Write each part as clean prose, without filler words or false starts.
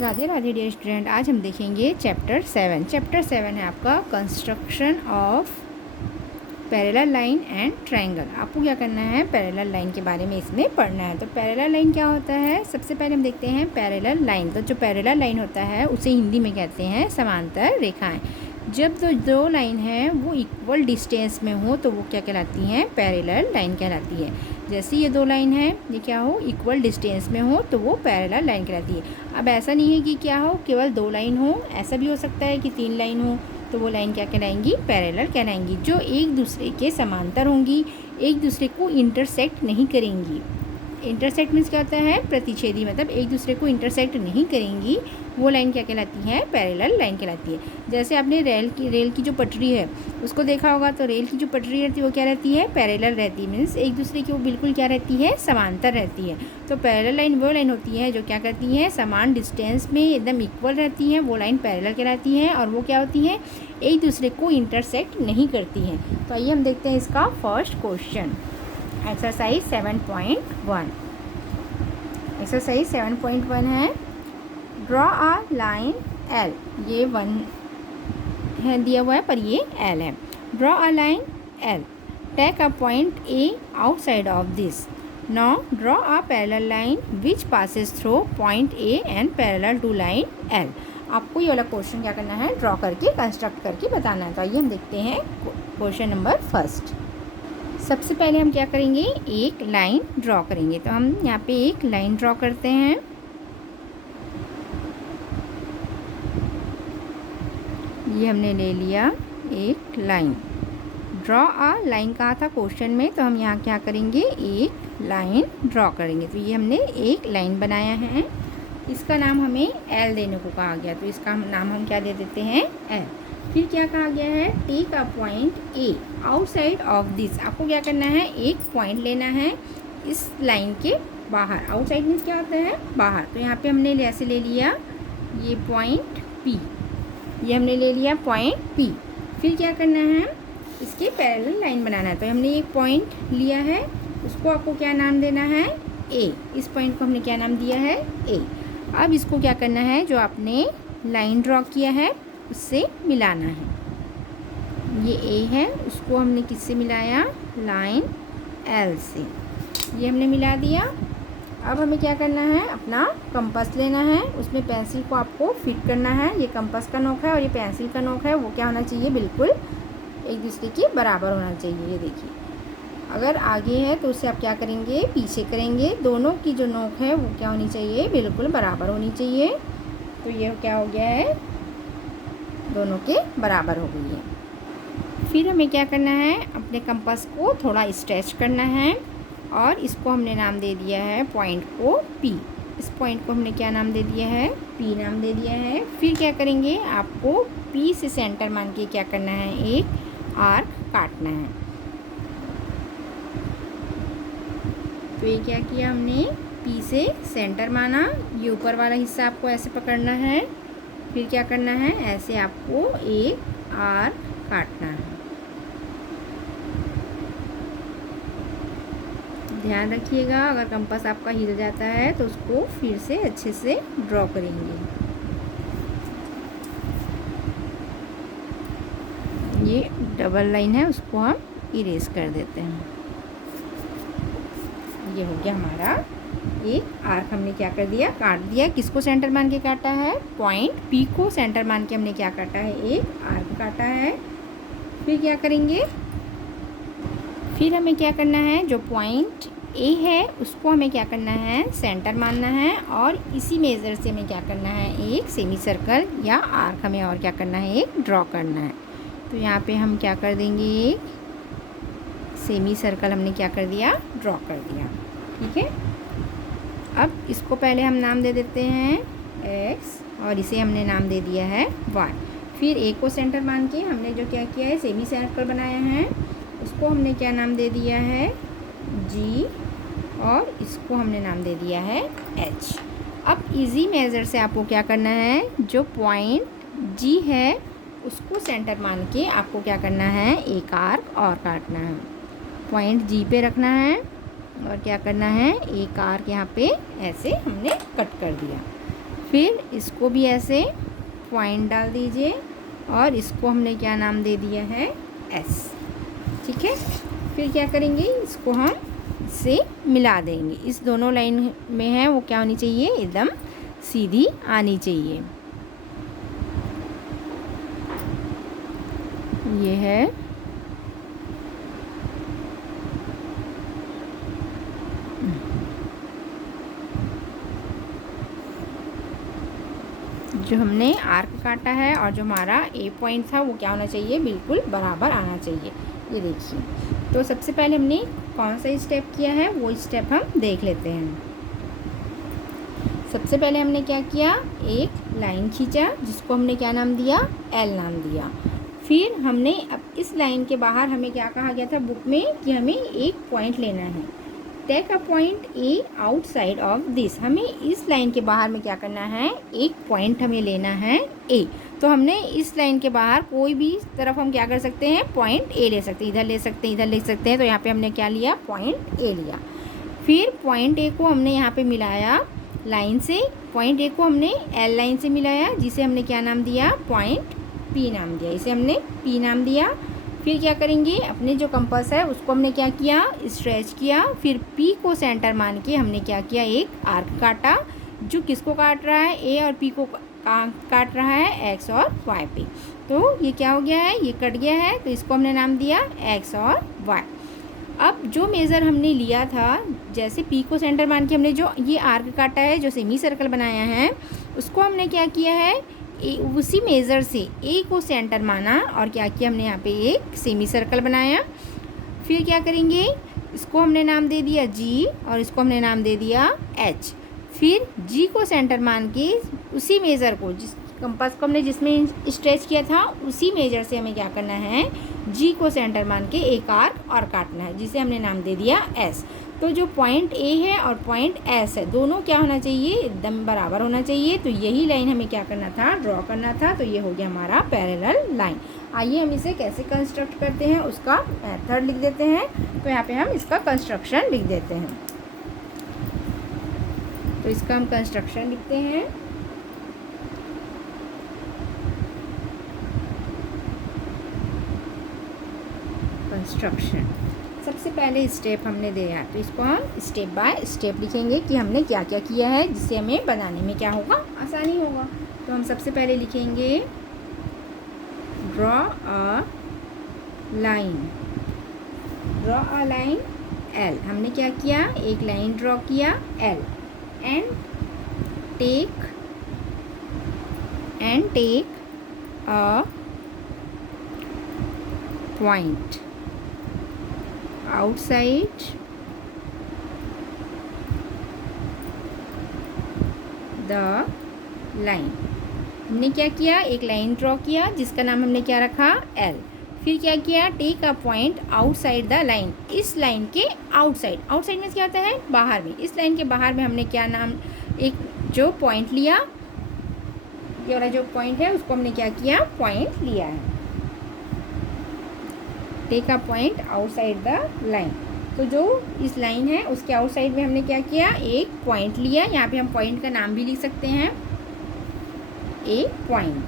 Radhe Radhe dear student, आज हम देखेंगे चैप्टर 7। चैप्टर 7 है आपका construction of parallel line and triangle. आपको क्या करना है, पैरेलल लाइन के बारे में इसमें पढ़ना है। तो पैरेलल लाइन क्या होता है, सबसे पहले हम देखते हैं पैरेलल लाइन। तो जो पैरेलल लाइन होता है उसे हिंदी में कहते हैं समांतर रेखाएं। जब दो लाइन है वो इक्वल डिस्टेंस में हो तो वो क्या कहलाती हैं, पैरेलल लाइन कहलाती है। जैसे ये दो लाइन है, ये क्या हो, इक्वल डिस्टेंस में हो तो वो पैरेलल लाइन कहलाती है। अब ऐसा नहीं है कि क्या हो, केवल दो लाइन हो, ऐसा भी हो सकता है कि तीन लाइन हो, तो वो लाइन क्या कहलाएंगी, पैरेलल कहलाएंगी। जो एक दूसरे के समांतर होंगी, एक दूसरे को इंटरसेक्ट नहीं करेंगी। इंटरसेक्ट मीन्स क्या होता है, प्रतिच्छेदी, मतलब एक दूसरे को इंटरसेक्ट नहीं करेंगी, वो लाइन क्या कहलाती है, पैरेलल लाइन कहलाती है। जैसे आपने रेल की जो पटरी है उसको देखा होगा, तो रेल की जो पटरी रहती है वो क्या रहती है, पैरेलल रहती है। मीन्स एक दूसरे की वो बिल्कुल क्या रहती है, समांतर रहती है। तो पैरेलल लाइन वो लाइन होती है जो क्या करती है, समान डिस्टेंस में एकदम इक्वल रहती है, वो लाइन पैरेलल कहलाती है। और वो क्या होती है, एक दूसरे को इंटरसेक्ट नहीं करती हैं। तो आइए हम देखते हैं इसका फर्स्ट क्वेश्चन, एक्सरसाइज 7.1। एक्सरसाइज 7.1 है, ड्रॉ अ लाइन एल। ये 1 है दिया हुआ है पर ये एल है। Draw a line L, take a point A outside of this. Now draw a parallel line which passes through point A and parallel to line L. आपको ये वाला क्वेश्चन क्या करना है, ड्रॉ करके कंस्ट्रक्ट करके बताना है। तो आइए हम देखते हैं क्वेश्चन नंबर फर्स्ट। सबसे पहले हम क्या करेंगे, एक लाइन ड्रॉ करेंगे। तो हम यहाँ पे एक लाइन ड्रॉ करते हैं। ये हमने ले लिया एक लाइन। ड्रॉ अ लाइन कहा था क्वेश्चन में, तो हम यहाँ क्या करेंगे, एक लाइन ड्रॉ करेंगे। तो ये हमने एक लाइन बनाया है, इसका नाम हमें एल देने को कहा गया, तो इसका नाम हम क्या दे देते हैं, एल। फिर क्या कहा गया है, take a point A outside of this. आपको क्या करना है, एक पॉइंट लेना है इस लाइन के बाहर। आउटसाइड मीन्स क्या होता है, बाहर। तो यहाँ पे हमने ऐसे ले लिया ये पॉइंट पी, ये हमने ले लिया पॉइंट पी। फिर क्या करना है, इसके पैरेलल लाइन बनाना है। तो हमने एक पॉइंट लिया है, उसको आपको क्या नाम देना है, ए। इस पॉइंट को हमने क्या नाम दिया है, ए। अब इसको क्या करना है, जो आपने लाइन ड्रॉ किया है उससे मिलाना है। ये ए है, उसको हमने किससे मिलाया, लाइन एल से। ये हमने मिला दिया। अब हमें क्या करना है, अपना कंपास लेना है, उसमें पेंसिल को आपको फिट करना है। ये कंपास का नोक है और ये पेंसिल का नोक है, वो क्या होना चाहिए, बिल्कुल एक दूसरे के बराबर होना चाहिए। ये देखिए, अगर आगे है तो उसे आप क्या करेंगे, पीछे करेंगे। दोनों की जो नोक है वो क्या होनी चाहिए, बिल्कुल बराबर होनी चाहिए। तो ये क्या हो गया है, दोनों के बराबर हो गई है। फिर हमें क्या करना है, अपने कंपास को थोड़ा स्ट्रेच करना है और इसको हमने नाम दे दिया है पॉइंट को पी। इस पॉइंट को हमने क्या नाम दे दिया है, पी नाम दे दिया है। फिर क्या करेंगे, आपको पी से सेंटर मान के क्या करना है, एक आर्क काटना है। तो ये क्या किया हमने, पी से सेंटर माना, ये ऊपर वाला हिस्सा आपको ऐसे पकड़ना है। फिर क्या करना है, ऐसे आपको एक आर्क काटना है। ध्यान रखिएगा, अगर कंपास आपका हिल जाता है तो उसको फिर से अच्छे से ड्रॉ करेंगे। ये डबल लाइन है, उसको हम इरेज कर देते हैं। ये हो गया हमारा एक आर्क, हमने क्या कर दिया, काट दिया। किसको सेंटर मान के काटा है, पॉइंट पी को सेंटर मान के हमने क्या काटा है, एक आर्क काटा है। फिर क्या करेंगे, फिर हमें क्या करना है, जो पॉइंट ए है उसको हमें क्या करना है, सेंटर मानना है। और इसी मेज़र से हमें क्या करना है, एक सेमी सर्कल या आर्क हमें और क्या करना है, एक ड्रॉ करना है। तो यहाँ पे हम क्या कर देंगे, एक सेमी सर्कल हमने क्या कर दिया, ड्रॉ कर दिया। ठीक है, अब इसको पहले हम नाम दे देते हैं एक्स और इसे हमने नाम दे दिया है वाई। फिर ए को सेंटर मान के हमने जो क्या किया है, सेमी सर्कल बनाया है, उसको हमने क्या नाम दे दिया है, जी, और इसको हमने नाम दे दिया है एच। अब इजी मेज़र से आपको क्या करना है, जो पॉइंट जी है उसको सेंटर मान के आपको क्या करना है, एक आर्क और काटना है। पॉइंट जी पे रखना है और क्या करना है, एक आर्क यहाँ पे ऐसे हमने कट कर दिया। फिर इसको भी ऐसे पॉइंट डाल दीजिए और इसको हमने क्या नाम दे दिया है, एस। ठीक है, फिर क्या करेंगे, इसको हम इससे मिला देंगे। इस दोनों लाइन में है वो क्या होनी चाहिए, एकदम सीधी आनी चाहिए। ये है जो हमने आर्क काटा है और जो हमारा ए पॉइंट था वो क्या होना चाहिए, बिल्कुल बराबर आना चाहिए। ये देखिए, तो सबसे पहले हमने कौन सा स्टेप किया है वो स्टेप हम देख लेते हैं। सबसे पहले हमने क्या किया, एक लाइन खींचा जिसको हमने क्या नाम दिया, एल नाम दिया। फिर हमने अब इस लाइन के बाहर हमें क्या कहा गया था बुक में कि हमें एक पॉइंट लेना है। Take a point A outside of this, हमें इस लाइन के बाहर में क्या करना है, एक पॉइंट हमें लेना है ए। तो हमने इस लाइन के बाहर कोई भी तरफ हम क्या कर सकते हैं, पॉइंट ए ले सकते हैं, इधर ले सकते हैं, इधर ले सकते हैं। तो यहाँ पे हमने क्या लिया, पॉइंट ए लिया। फिर पॉइंट ए को हमने यहाँ पे मिलाया लाइन से, पॉइंट ए को हमने एल लाइन से मिलाया जिसे हमने क्या नाम दिया, पॉइंट पी नाम दिया, इसे हमने पी नाम दिया। फिर क्या करेंगे, अपने जो कंपास है उसको हमने क्या किया, स्ट्रेच किया। फिर पी को सेंटर मान के हमने क्या किया, एक आर्क काटा जो किसको काट रहा है, ए और पी को काट रहा है एक्स और वाई पे। तो ये क्या हो गया है, ये कट गया है, तो इसको हमने नाम दिया एक्स और वाई। अब जो मेज़र हमने लिया था, जैसे पी को सेंटर मान के हमने जो ये आर्क काटा है, जो सेमी सर्कल बनाया है, उसको हमने क्या किया है, उसी मेज़र से ए को सेंटर माना और क्या किया, हमने यहाँ पे एक सेमी सर्कल बनाया। फिर क्या करेंगे, इसको हमने नाम दे दिया जी और इसको हमने नाम दे दिया एच। फिर जी को सेंटर मान के उसी मेज़र को, जिस कंपास को हमने जिसमें स्ट्रेच किया था, उसी मेजर से हमें क्या करना है, जी को सेंटर मान के एक आर्क और काटना है जिसे हमने नाम दे दिया एस। तो जो पॉइंट ए है और पॉइंट एस है, दोनों क्या होना चाहिए, एकदम बराबर होना चाहिए। तो यही लाइन हमें क्या करना था, ड्रॉ करना था। तो ये हो गया हमारा पैरेलल लाइन। आइए हम इसे कैसे कंस्ट्रक्ट करते हैं उसका मेथड लिख देते हैं। तो यहाँ पे हम इसका कंस्ट्रक्शन लिख देते हैं। तो इसका हम कंस्ट्रक्शन लिखते हैं। कंस्ट्रक्शन, सबसे पहले स्टेप हमने दिया, तो इसको हम स्टेप बाय स्टेप लिखेंगे कि हमने क्या क्या किया है, जिससे हमें बनाने में क्या होगा, आसानी होगा। तो हम सबसे पहले लिखेंगे draw a line, draw a line L. हमने क्या किया, एक लाइन ड्रॉ किया L, and take a point outside the line। हमने क्या किया, एक लाइन ड्रॉ किया जिसका नाम हमने क्या रखा, एल। फिर क्या किया, take a point outside the line, इस लाइन के आउटसाइड, आउटसाइड में क्या होता है, बाहर में, इस लाइन के बाहर में हमने क्या नाम, एक जो पॉइंट लिया, ये वाला जो पॉइंट है उसको हमने क्या किया, पॉइंट लिया है। Take a point outside the line, तो जो इस लाइन है उसके आउटसाइड में हमने क्या किया, एक पॉइंट लिया। यहाँ पे हम पॉइंट का नाम भी लिख सकते हैं, ए पॉइंट।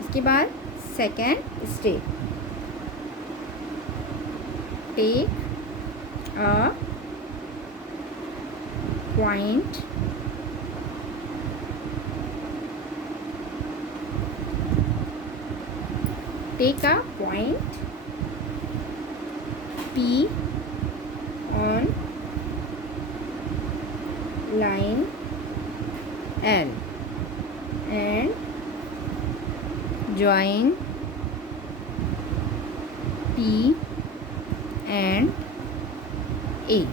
इसके बाद second step, take a point P on line L and join P and A।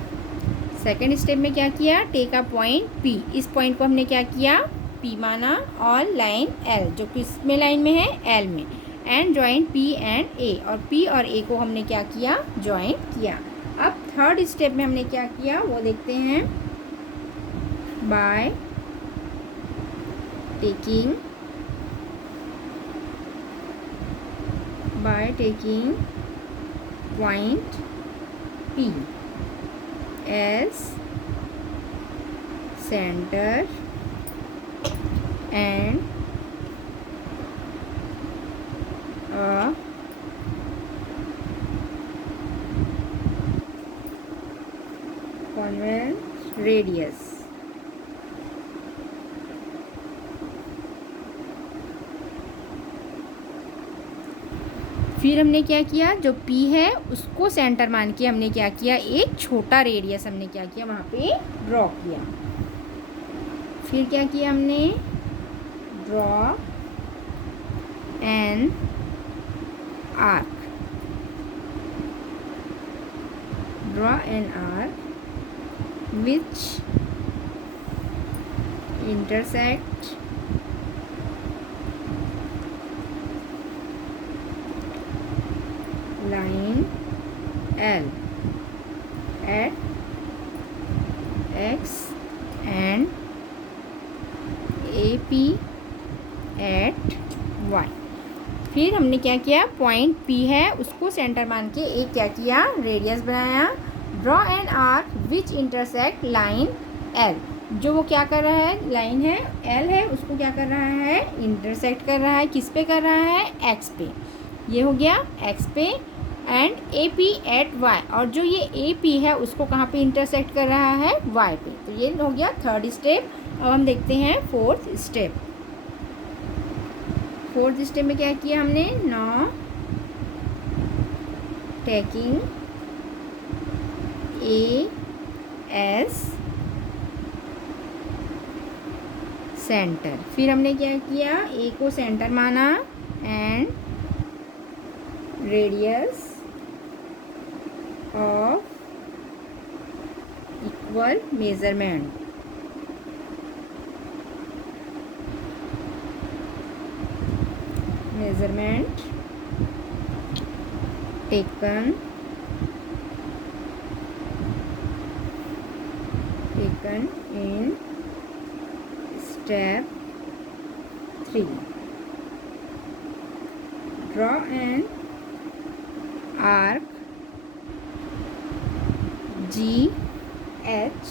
Second step में क्या किया, टेक अ पॉइंट P, इस पॉइंट को हमने क्या किया, P माना, और लाइन L जो किस में लाइन में है, L में, and join P and A, और P और A को हमने क्या किया, ज्वाइन किया। अब थर्ड स्टेप में हमने क्या किया वो देखते हैं, by taking point P as centre and a convex radius. फिर हमने क्या किया, जो P है उसको सेंटर मान के हमने क्या किया, एक छोटा रेडियस हमने क्या किया वहाँ पे ड्रॉ किया। फिर क्या किया हमने, draw an arc, draw an arc which intersect line L at X and AP at Y। फिर हमने क्या किया, पॉइंट P है उसको सेंटर मान के एक क्या किया, रेडियस बनाया। Draw an arc which intersect line L, जो वो क्या कर रहा है, लाइन है L है उसको क्या कर रहा है, इंटरसेक्ट कर रहा है। किस पे कर रहा है, X पे। ये हो गया X पे। एंड AP एट Y, और जो ये AP है उसको कहाँ पे इंटरसेक्ट कर रहा है, Y पे। तो ये हो गया थर्ड स्टेप। अब हम देखते हैं फोर्थ स्टेप। फोर्थ स्टेप में क्या किया हमने, now taking A S centre. फिर हमने क्या किया, ए को सेंटर माना and radius of equal measurement, measurement taken in step 3, draw an arc GH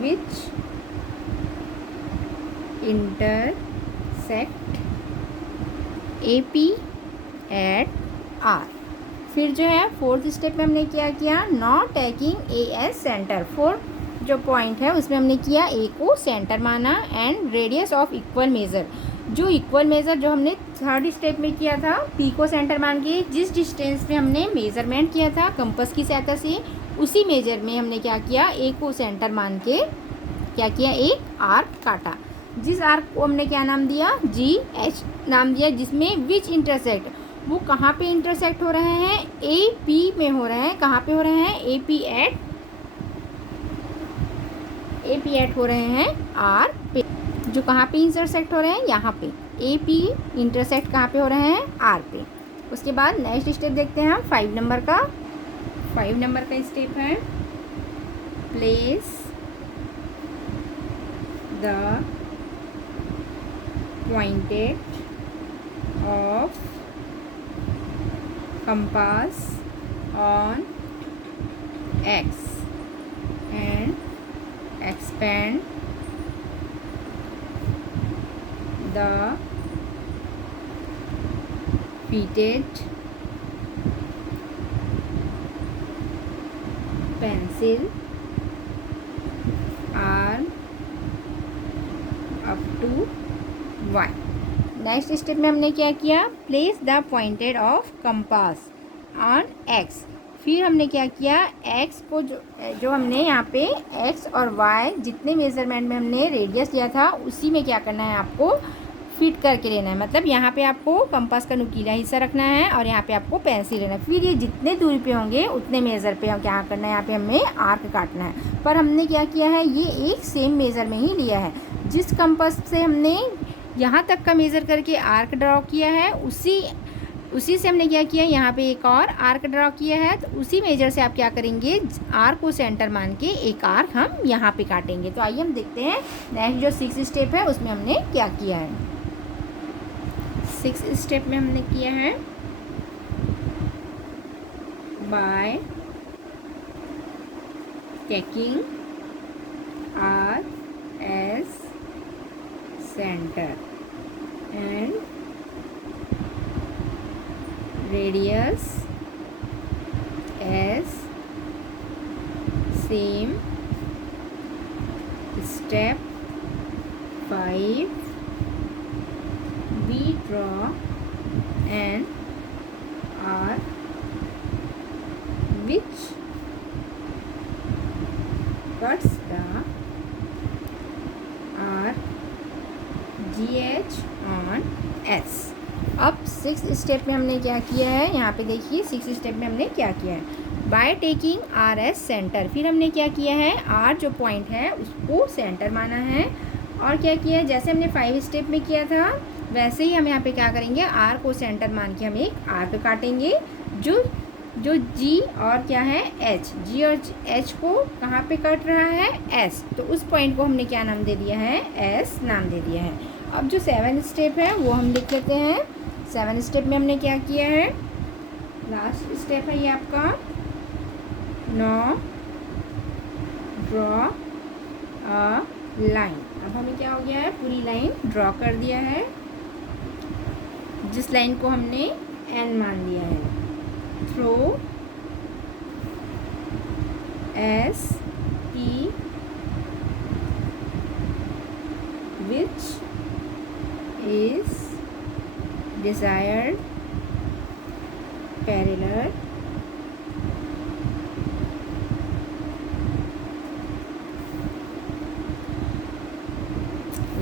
which intersect AP at R। फिर जो है फोर्थ स्टेप में हमने क्या किया, not taking A S centre. Fourth जो पॉइंट है उसमें हमने किया, ए को सेंटर माना and radius of equal measure, जो इक्वल मेज़र जो हमने थर्ड स्टेप में किया था, पी को सेंटर मान के जिस डिस्टेंस पे हमने मेज़रमेंट किया था कंपास की सहायता से, उसी मेजर में हमने क्या किया, ए को सेंटर मान के क्या किया, एक आर्क काटा। जिस आर्क को हमने क्या नाम दिया, GH नाम दिया, जिसमें विच इंटरसेक्ट, वो कहाँ पे इंटरसेक्ट हो रहे हैं, AP में हो रहे हैं। कहाँ पे हो रहे हैं, AP एट हो रहे हैं R पे। जो कहाँ पे इंटरसेक्ट हो रहे हैं, यहाँ पे AP इंटरसेक्ट कहाँ पे हो रहे हैं, R पे। उसके बाद नेक्स्ट स्टेप देखते हैं हम 5 नंबर का। 5 नंबर का स्टेप है, place the pointed of compass on X and expand the fitted pencil arm up to Y। Next step में हमने क्या किया, place the pointed of compass on X। फिर हमने क्या किया, X को जो हमने यहाँ पे X और Y जितने मेजरमेंट में हमने रेडियस लिया था उसी में क्या करना है, आपको फिट करके लेना है। मतलब यहाँ पे आपको कंपास का नुकीला हिस्सा रखना है और यहाँ पे आपको पेंसिल लेना है। फिर ये जितने दूरी पे होंगे उतने मेज़र पे हम क्या करना है, यहाँ पे हमें आर्क काटना है। पर हमने क्या किया है, ये एक सेम मेज़र में ही लिया है। जिस कंपास से हमने यहाँ तक का मेज़र करके आर्क ड्रॉ किया है, उसी से हमने क्या किया, यहाँ पे एक और आर्क ड्रॉ किया है। तो उसी मेजर से आप क्या करेंगे, आर्क को सेंटर मान के एक आर्क हम यहाँ पे काटेंगे। तो आइए हम देखते हैं नेक्स्ट जो 6 स्टेप है उसमें हमने क्या किया है। 6 स्टेप में हमने किया है, by taking R center and radius as same step 5 we draw an arc which cuts the arc GH on S। अब 6 स्टेप में हमने क्या किया है, यहाँ पे देखिए 6 स्टेप में हमने क्या किया है, by taking R S centre. फिर हमने क्या किया है, आर जो पॉइंट है उसको सेंटर माना है और क्या किया है, जैसे हमने 5 स्टेप में किया था वैसे ही हम यहाँ पे क्या करेंगे, आर को सेंटर मान के हम एक आर्क काटेंगे जो जी और क्या है एच, जी और एच को कहाँ पे कट रहा है, एस, तो उस पॉइंट को हमने क्या नाम दे दिया है, एस नाम दे दिया है। अब जो 7 स्टेप है वो हम लिख लेते हैं। 7 स्टेप में हमने क्या किया है, लास्ट स्टेप है ये आपका, नाउ ड्रॉ अ लाइन। अब हमें क्या हो गया है, पूरी लाइन ड्रॉ कर दिया है, जिस लाइन को हमने एन मान दिया है, through S P which is desired parallel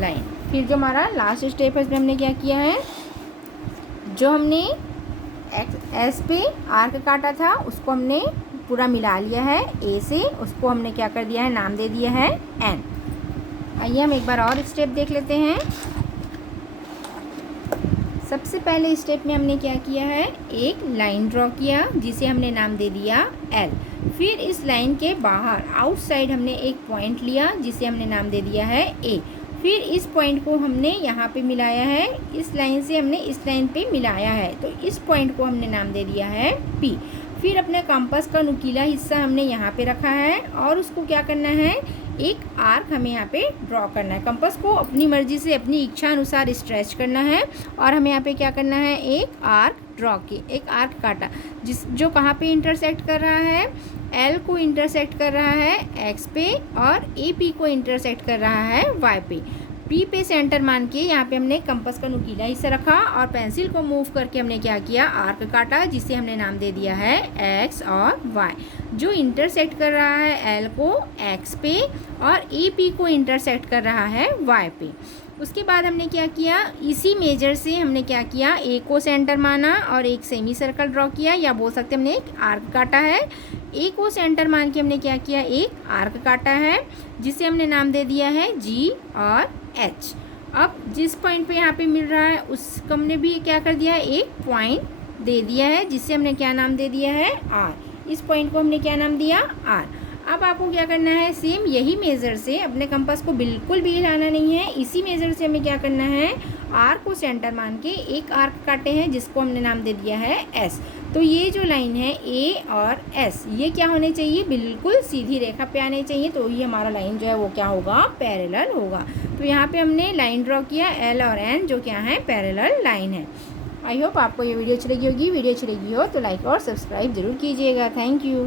line. फिर जो हमारा लास्ट स्टेप है इसमें हमने क्या किया है, जो हमने एस पे आर्क काटा था उसको हमने पूरा मिला लिया है ए से, उसको हमने क्या कर दिया है, नाम दे दिया है एन। आइए हम एक बार और स्टेप देख लेते हैं। सबसे पहले स्टेप में हमने क्या किया है, एक लाइन ड्रॉ किया जिसे हमने नाम दे दिया एल। फिर इस लाइन के बाहर आउटसाइड हमने एक पॉइंट लिया जिसे हमने नाम दे दिया है ए। फिर इस पॉइंट को हमने यहाँ पे मिलाया है, इस लाइन से हमने इस लाइन पे मिलाया है, तो इस पॉइंट को हमने नाम दे दिया है पी। फिर अपने कंपास का नुकीला हिस्सा हमने यहाँ पे रखा है और उसको क्या करना है, एक आर्क हमें यहाँ पे ड्रॉ करना है। कंपास को अपनी मर्जी से अपनी इच्छा अनुसार स्ट्रेच करना है और हमें यहाँ पे क्या करना है, एक आर्क ड्रॉ की, एक आर्क काटा जो कहाँ पे इंटरसेक्ट कर रहा है, एल को इंटरसेक्ट कर रहा है एक्स पे और ए पी को इंटरसेक्ट कर रहा है वाई पे। पी पे सेंटर मान के यहाँ पे हमने कंपास का नुकीला हिस्सा रखा और पेंसिल को मूव करके हमने क्या किया, आर्क काटा जिसे हमने नाम दे दिया है एक्स और वाई। जो इंटरसेक्ट कर रहा है एल को एक्स पे और ए पी को इंटरसेक्ट कर रहा है वाई पे। उसके बाद हमने क्या किया, इसी मेजर से हमने क्या किया, ए को सेंटर माना और एक सेमी सर्कल ड्रॉ किया, या बोल सकते हमने एक आर्क काटा है। ए को सेंटर मान के हमने क्या किया, एक आर्क काटा है जिसे हमने नाम दे दिया है जी और एच। अब जिस पॉइंट पे यहाँ पे मिल रहा है उसको हमने भी क्या कर दिया है, एक पॉइंट दे दिया है जिससे हमने क्या नाम दे दिया है आर। इस पॉइंट को हमने क्या नाम दिया, आर। अब आपको क्या करना है, सेम यही मेज़र से, अपने कंपास को बिल्कुल भी हिलाना नहीं है, इसी मेज़र से हमें क्या करना है, आर को सेंटर मान के एक आर्क काटे हैं जिसको हमने नाम दे दिया है एस। तो ये जो लाइन है ए और एस, ये क्या होने चाहिए, बिल्कुल सीधी रेखा पे आने चाहिए, तो ये हमारा लाइन जो है वो क्या होगा, पैरेलल होगा। तो यहाँ पे हमने लाइन ड्रॉ किया एल और एन जो क्या है, पैरेलल लाइन है। आई होप आपको ये वीडियो अच्छी लगी होगी। वीडियो अच्छी लगी हो तो लाइक और सब्सक्राइब जरूर कीजिएगा। Thank you.